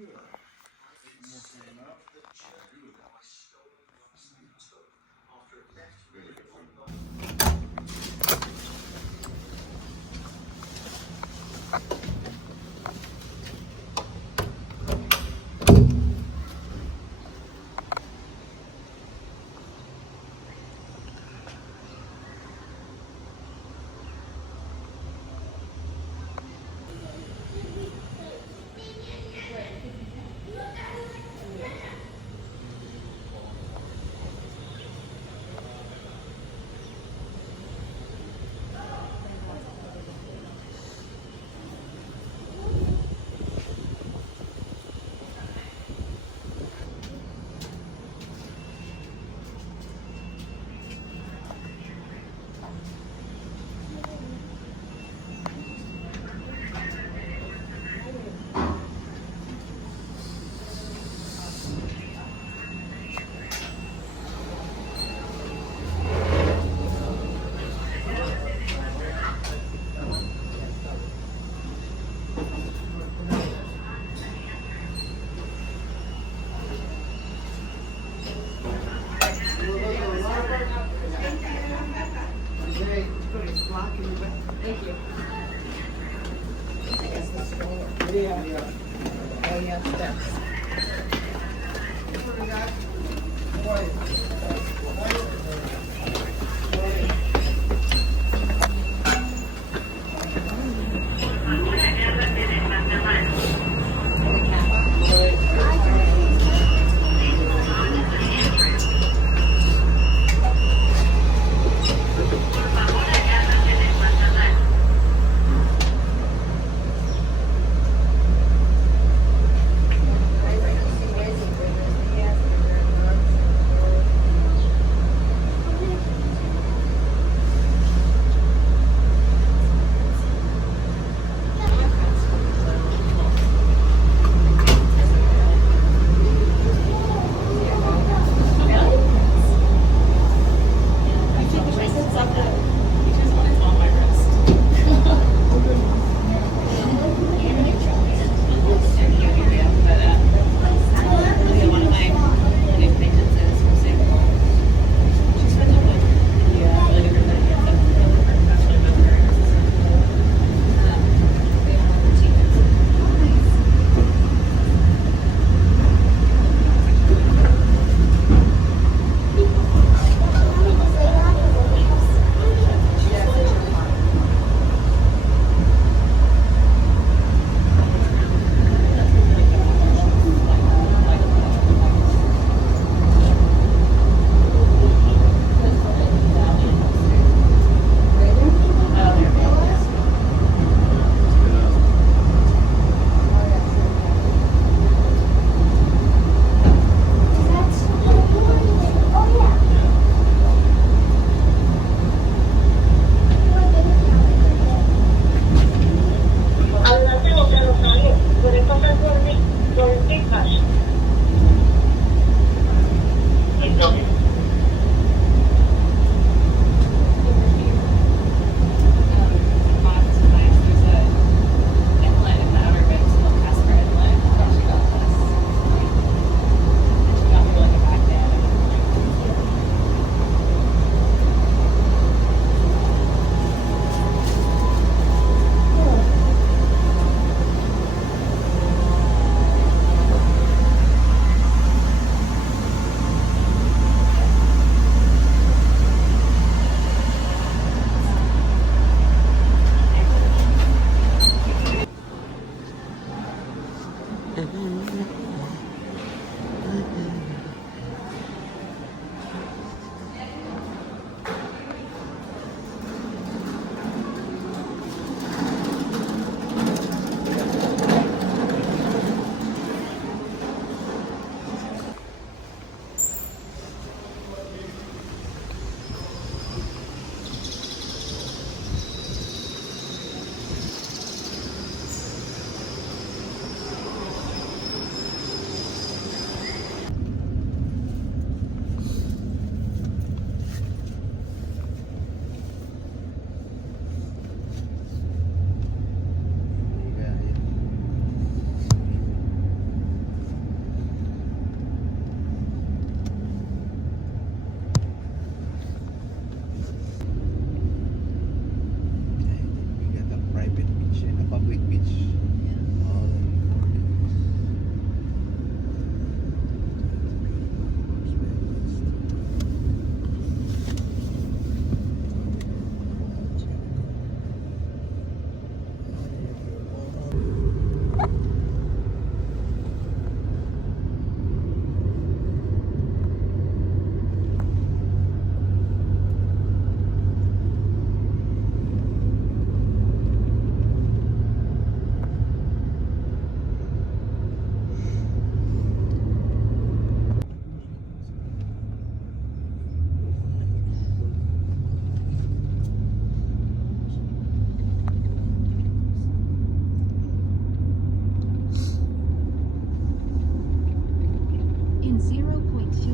Thank you. I guess the stroller. Yeah. Oh, yeah, steps.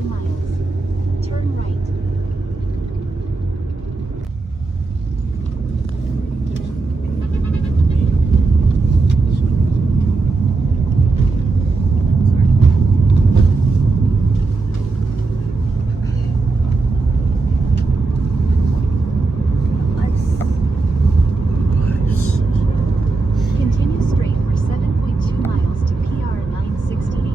miles. Turn right. Continue straight for 7.2 miles to PR 968.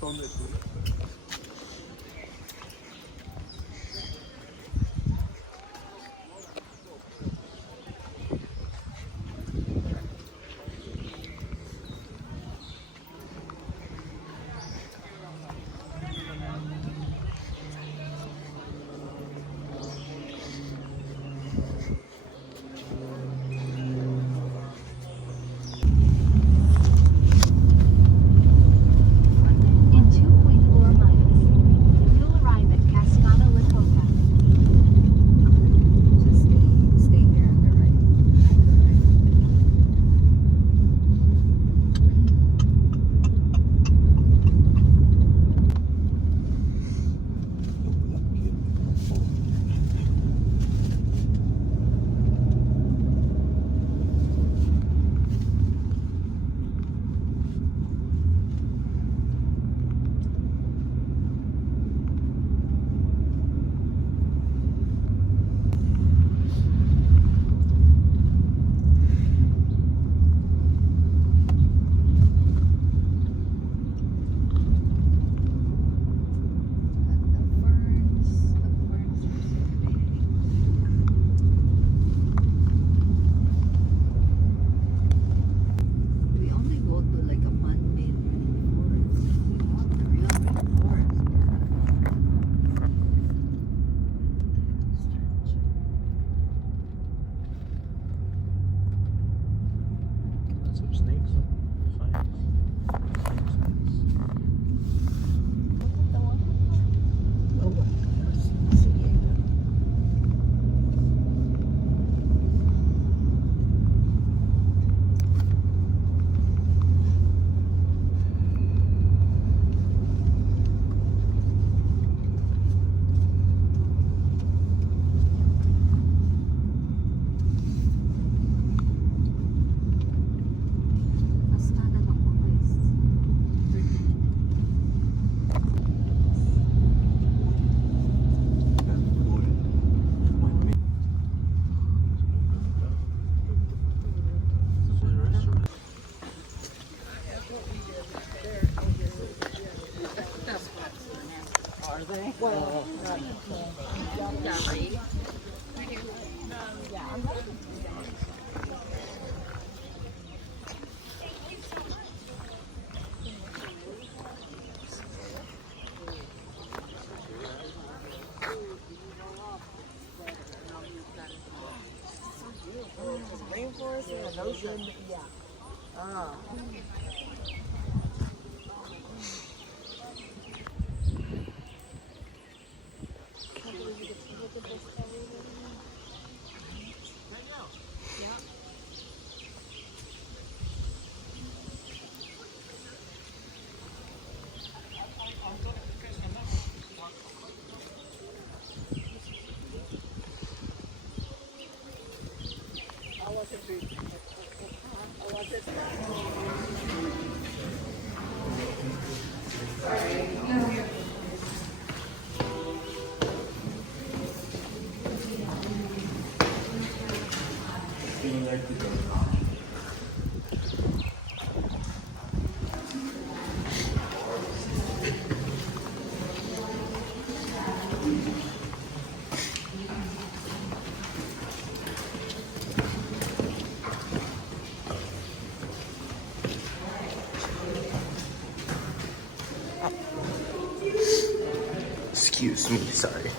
montón de tuve. In 2.4 miles, you'll arrive at Cascada La Coca. Just stay here on the right. We only go to like a man-made rainforest. The real rainforest. That's some snakes. Cascada La Coca is 30 Are they? Well, rainforest and an ocean. Yeah. Ah. Excuse me, sorry.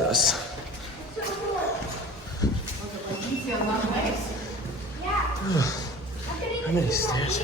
this? How many stairs?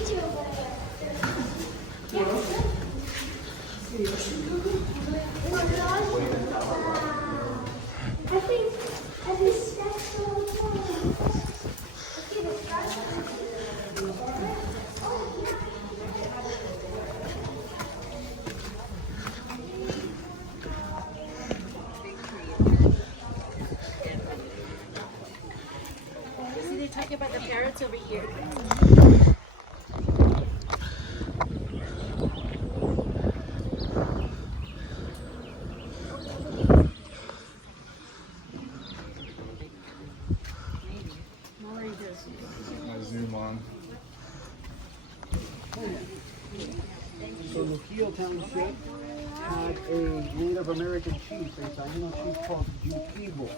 See, they're talking about the parrots over here. I zoom on. So Luquillo Township had a Native American chief, a Taino chief called Yukibo.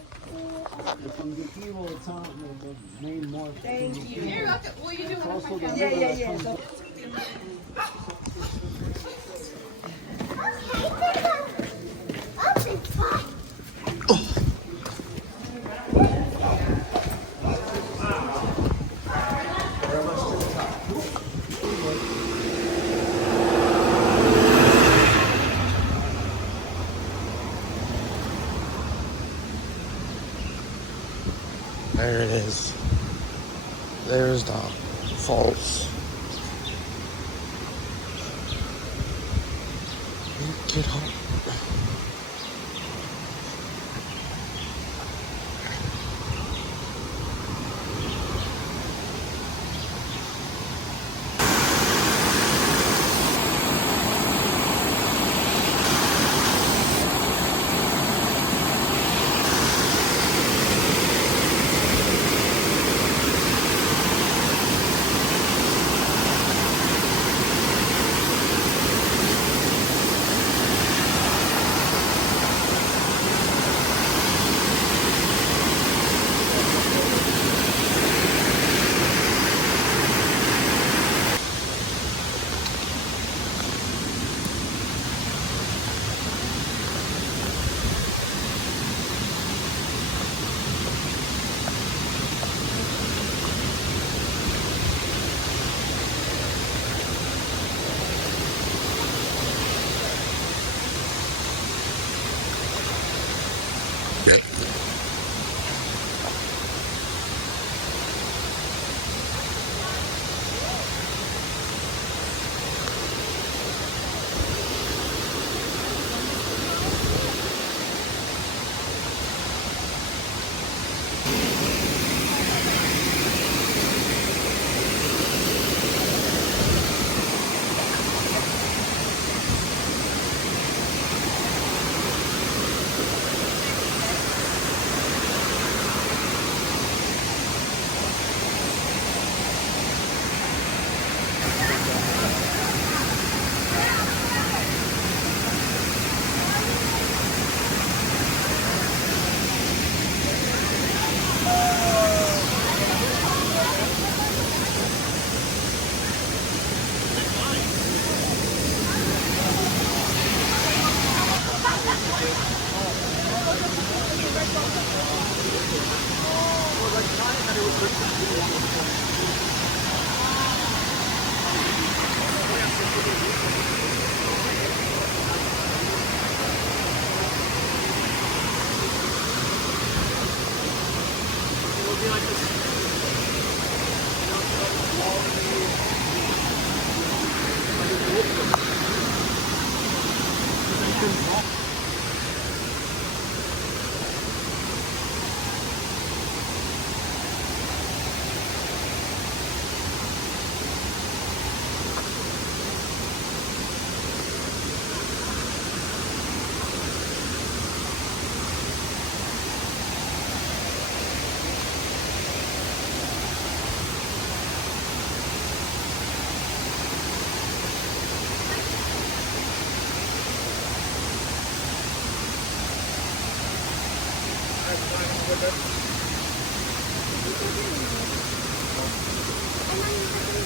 And from Yukibo, the town, the name morphed. Thank you. It's also the river that comes. There it is. There's the falls. Get home.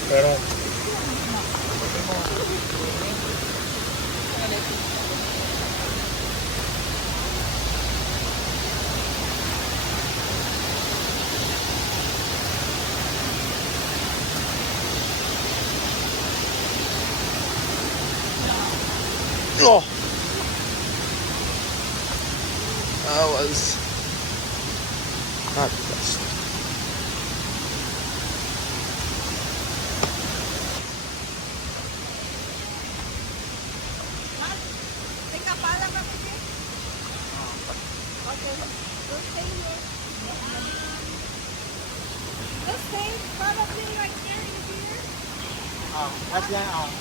Pero Oh. That was not the best.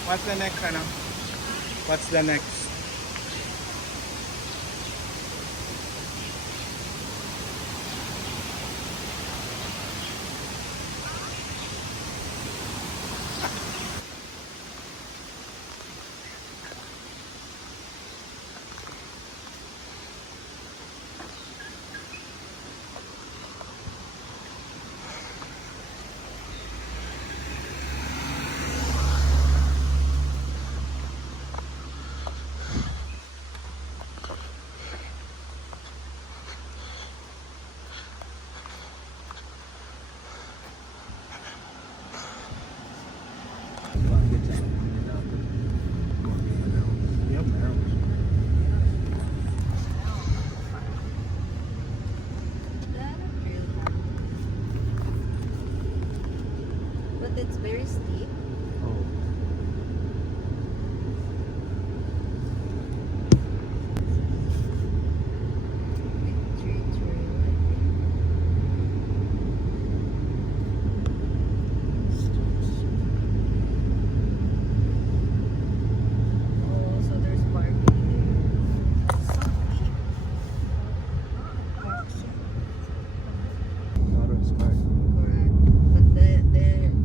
What's the next ano? What's the next? But it's very steep. Oh, so there's parking there. So steep. Correct. But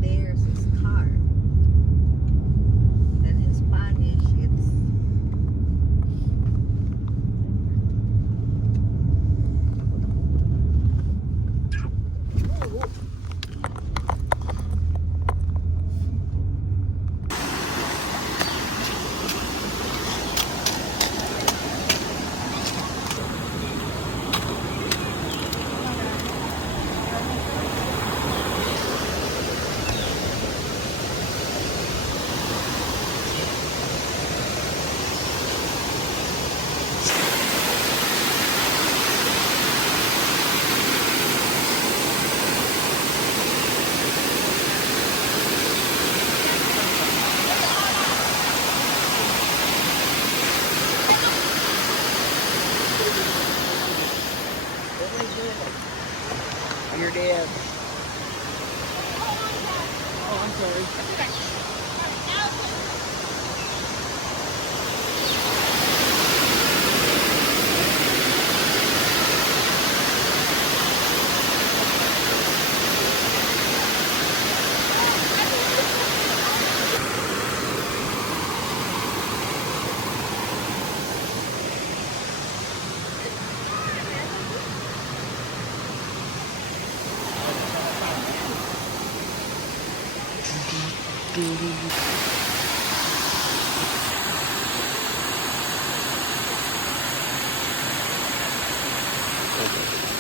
theirs is car. Then in Spanish, it's Your dad.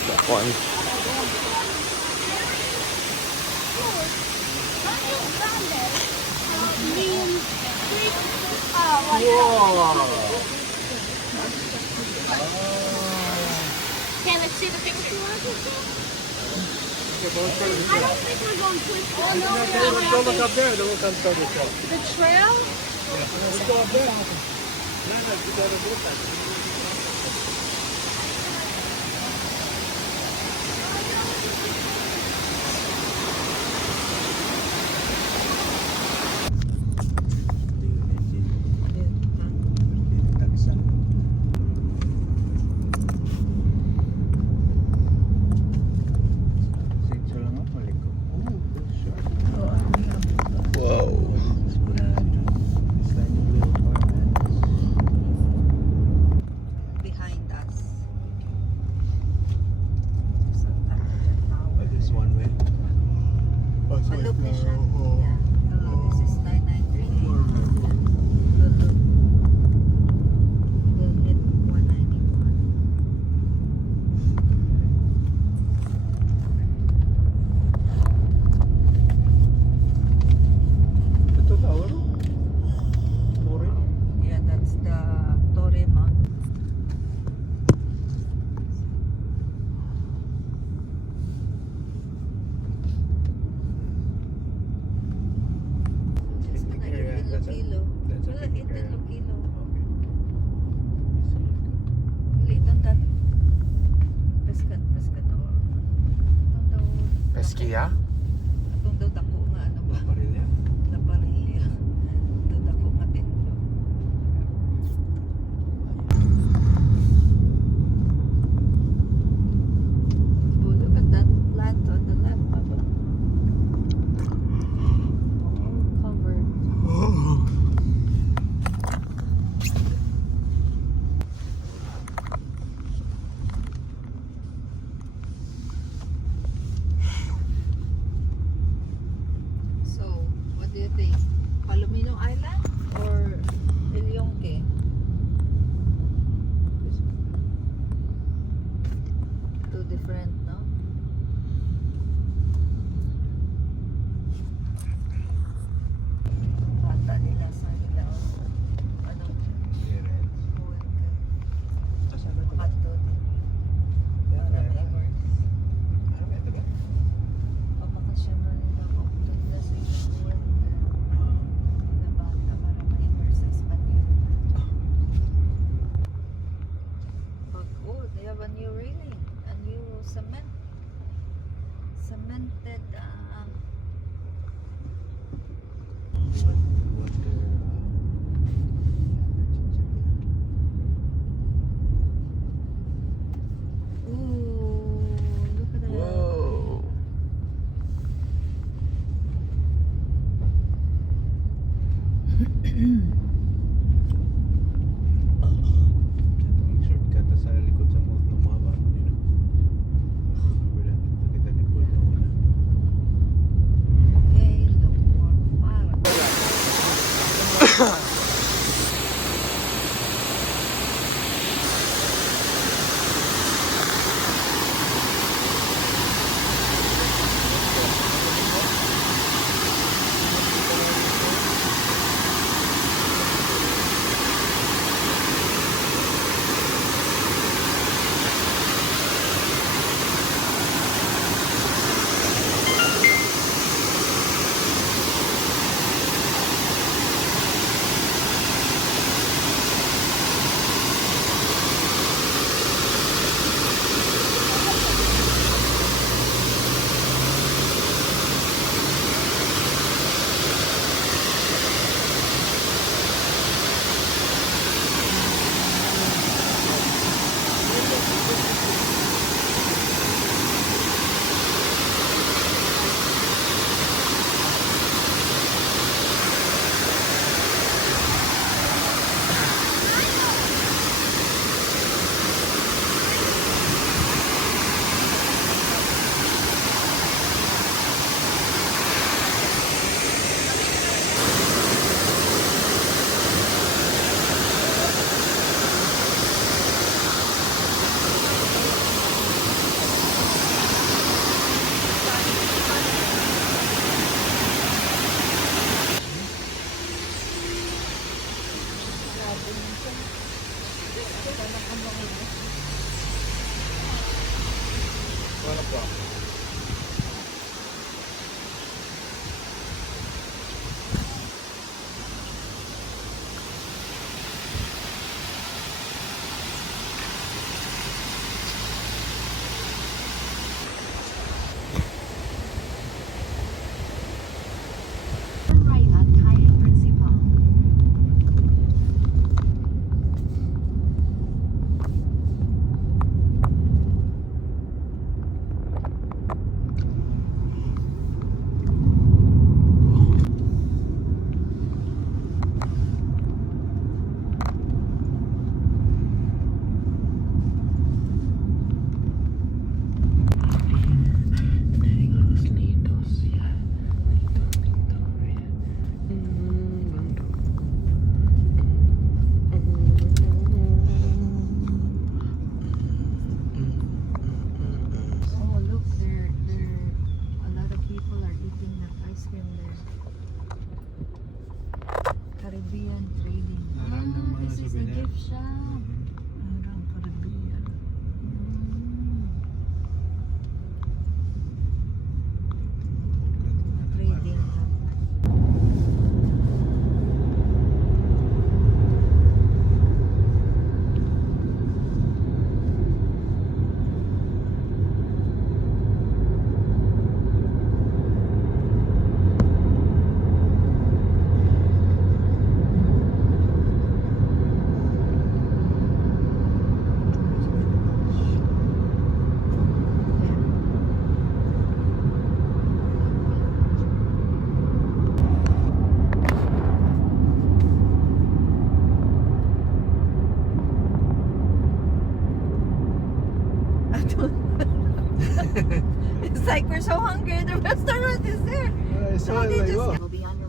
That one. Okay, let's see the picture. I don't think we're going quick. Oh, no, Let's go look up there, then we'll come start the show. The trail? Let's go up there. You gotta do that. Whoa. That's a- kilo. that's a Wala, big 18 area. kilo. Okay. Maliit ang pescador. Itong daw... Pesquia? Itong daw dako nga ano ba? Paparilya? La Parilla. Itong dako nga tendo. Oh, look at that plant on the left, Papa. All covered. So, what do you think? Palomino Island or Yunque? Two different, no? Bata nila sa nila. Ano? Pato. Para members. Papakasyon na nila kung nila sa ilang na bata para ma-immerse sa Español. Oh, they have a new railing, a new cemented ooh, look at that. Whoa. Shortcut sa likod sa most ng mga bago nila. Kita ni po ito una. Okay, look more parang. Wala po. Turn right at Calle Principal. Oh, look, there, a lot of people are eating that ice cream there. Caribbean trading. Marami ng mga This is a souvenir. gift shop. Parang Caribbean. Trading hub. okay, the restaurant is there. I saw it they like, just- oh. Will be on your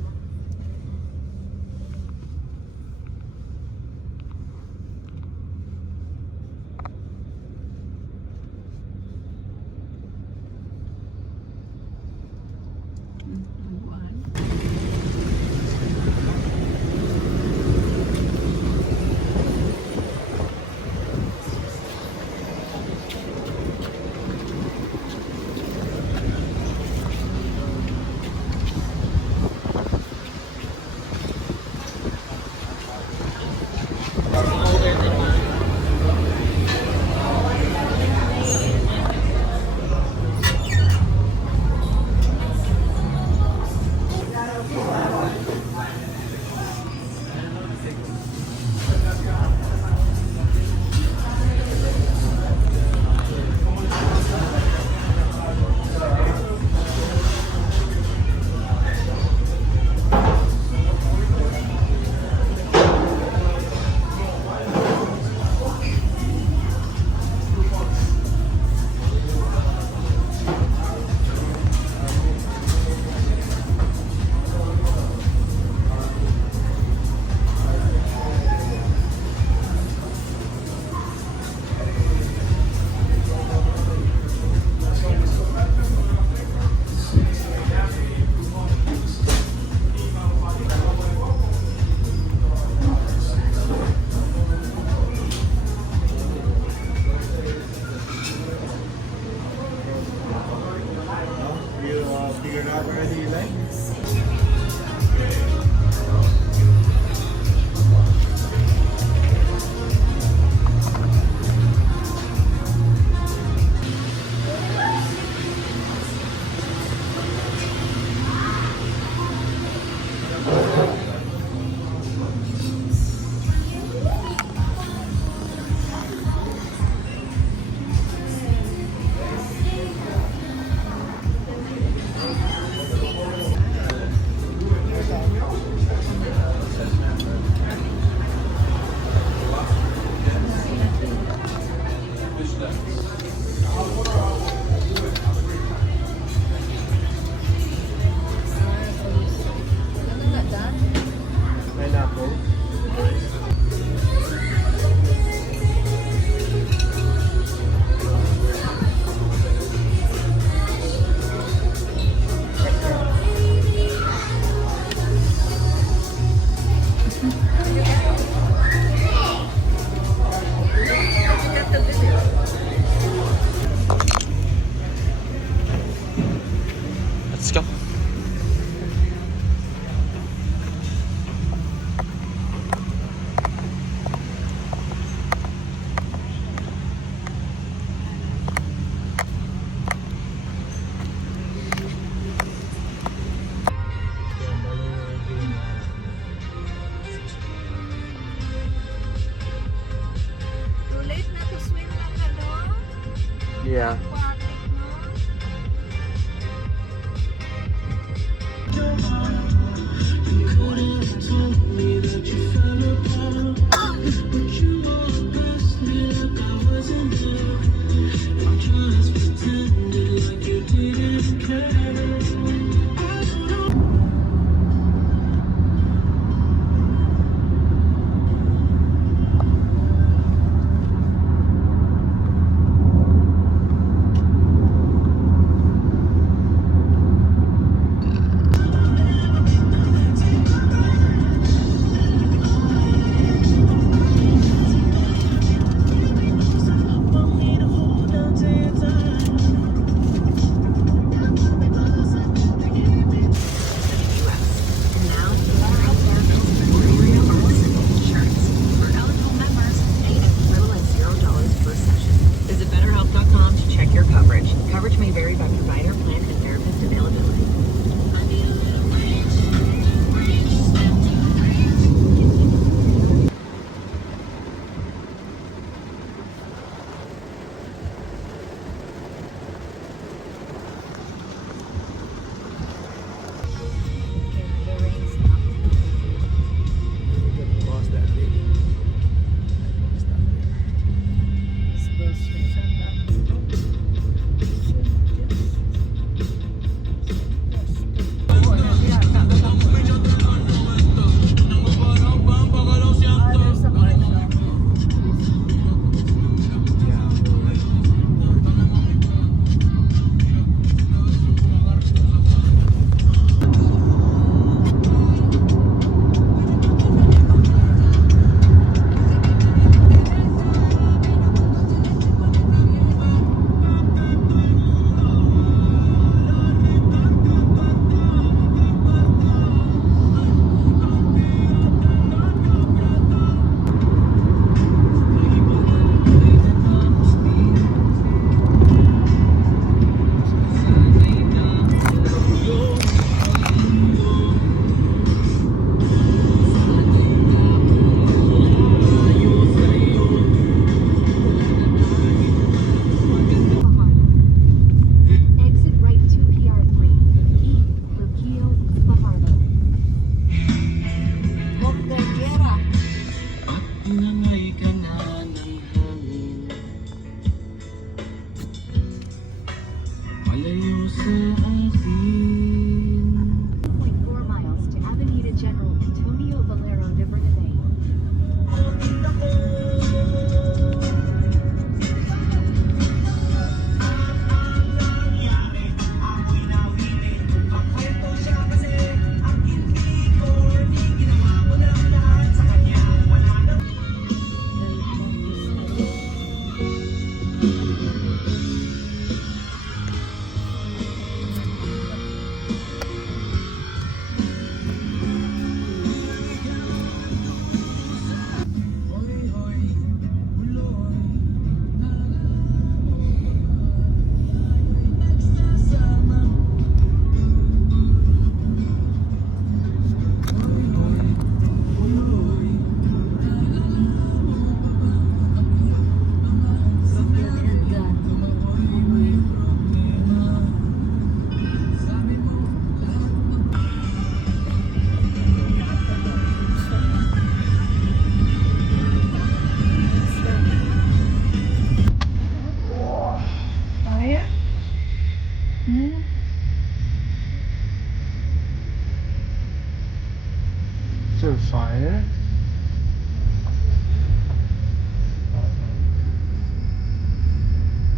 still fire.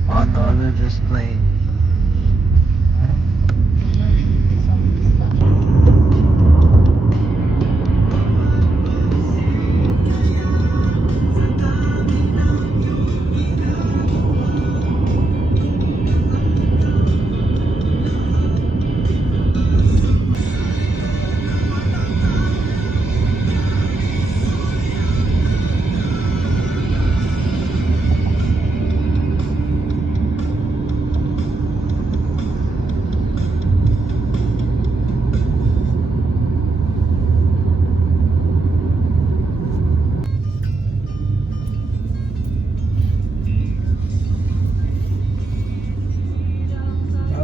On the other display.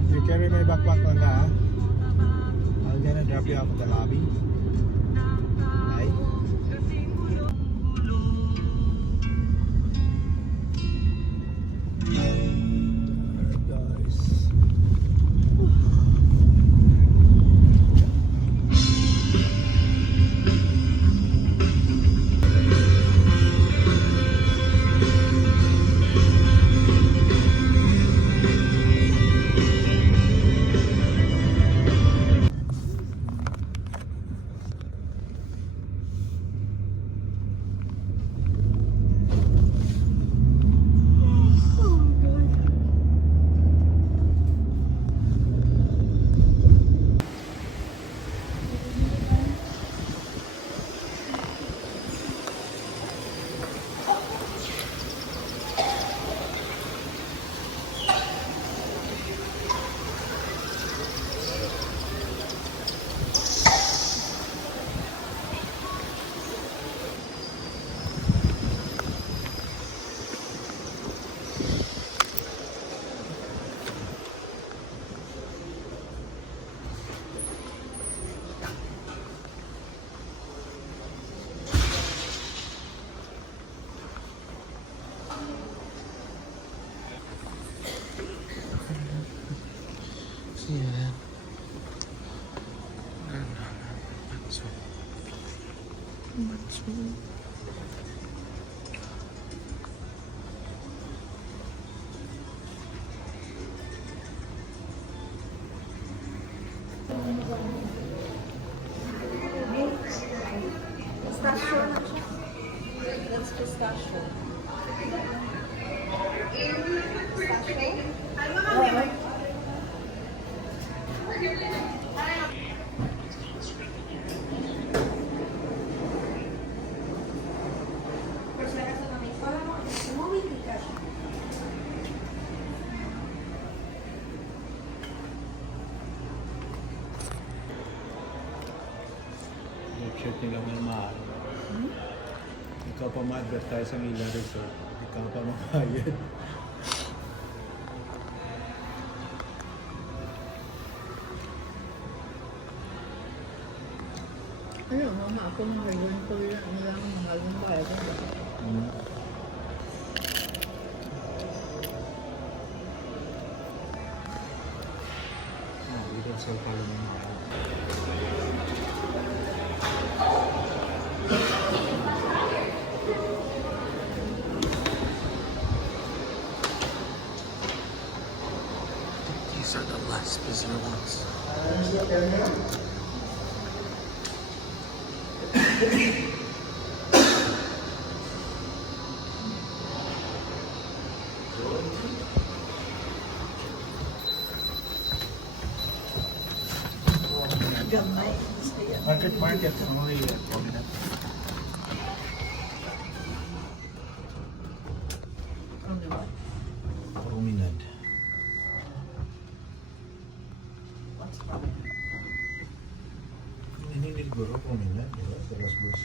You carry my backpack on that. I'm gonna drop you off at the lobby. Right? Guys. Yeah. That's pistachio. Shoot nila may maaari. Ikaw pa ma-advertise ang ilang resort. Ikaw pa makayad. Ayun, mama, ako mahal ko lang mahal ng bayad. Dito sa pala ng maaari. These are the less busier ones. Gamay. Market. Only prominent. Prominent. What's wrong? Ini guru prominent, ya, terus bus.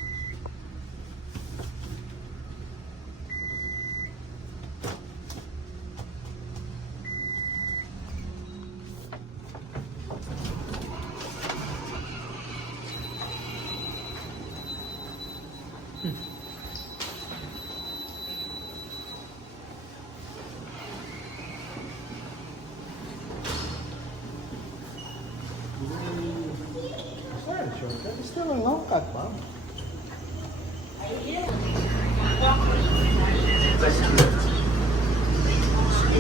Shortcut is still a long cut, Bob. Ski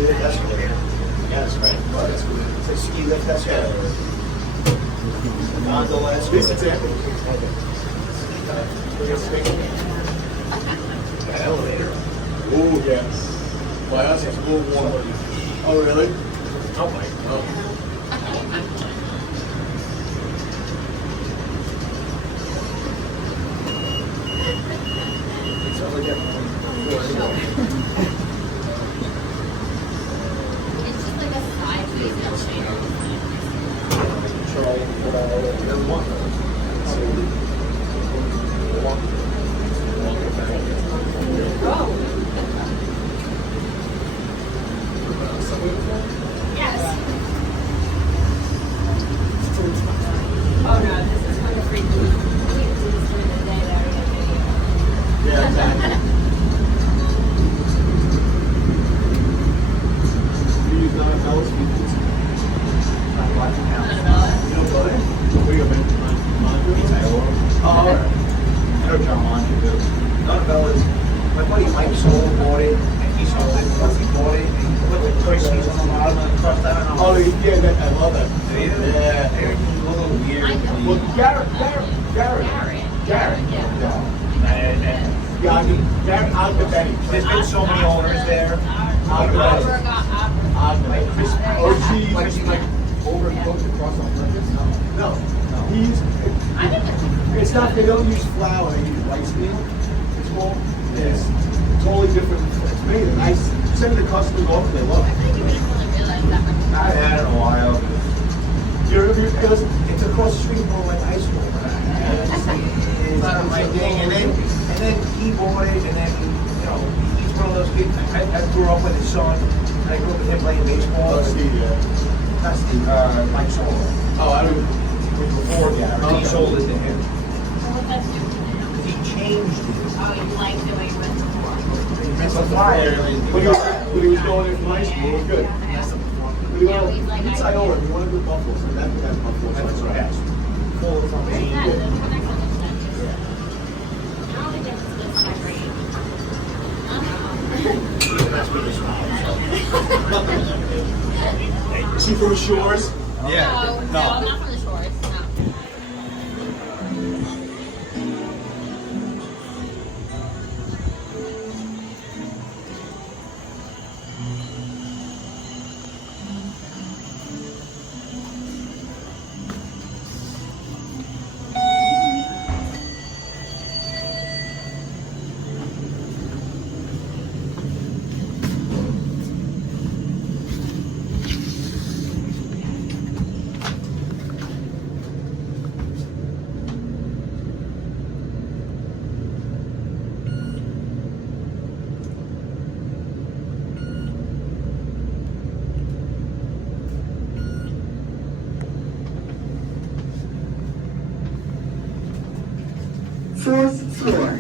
lift escalator. Yeah, that's right. Well, that's good. It's a ski lift escalator. Gondola escalator. This is it. Elevator. Oh, yes. Well, that's a cool one. Oh, really? Oh, my God. It's only different. It's just like a sideways elevation. Control whatever you want. Yes. Oh no, this is kind of freaky. We can do this during the day there. Yeah, exactly. You use non-bells speakers. I'm watching now. You know what? Where you been? Oh, all right. I know John Monty too. Nonabella is, my buddy Mike sold, bought it, and he sold it. Once he bought it, and he put the choice seats on the bottom and crushed that on. Oh, yeah, that, I love that. Yeah, everything's a little weird. Well, Garrett. Yeah, I mean, Garrett, I'll bet Benny. There's been so many owners there. I'll bet Or she's like overcooked across on purpose? No. It's not, they don't use flour, they use rice meal. It's more, it's totally different. It's made, and I send the customers over, they love it. I had it a while. It's across the street from like high school. It's not my thing. And then he bought it, and then, you know, he's one of those kids. I grew up with his son, and I grew up with him playing baseball. Oh, Steve, yeah. Not Steve, Mike Solo. Oh, I don't, Before Gary. He sold it to him. What that's new to you? Because he changed it. Oh, you like the way you went before. It's a fire. when he was going in from high school, it was good. We Yeah, he's like, it's Iowa, we want to do buffalo, so that has buffalo. That's what I asked. Full of Where's something. that? There's one next to the statue. I don't think it's this my brain. That's what it's called. Is he from the shores? No, not from the shores. No. Fourth floor.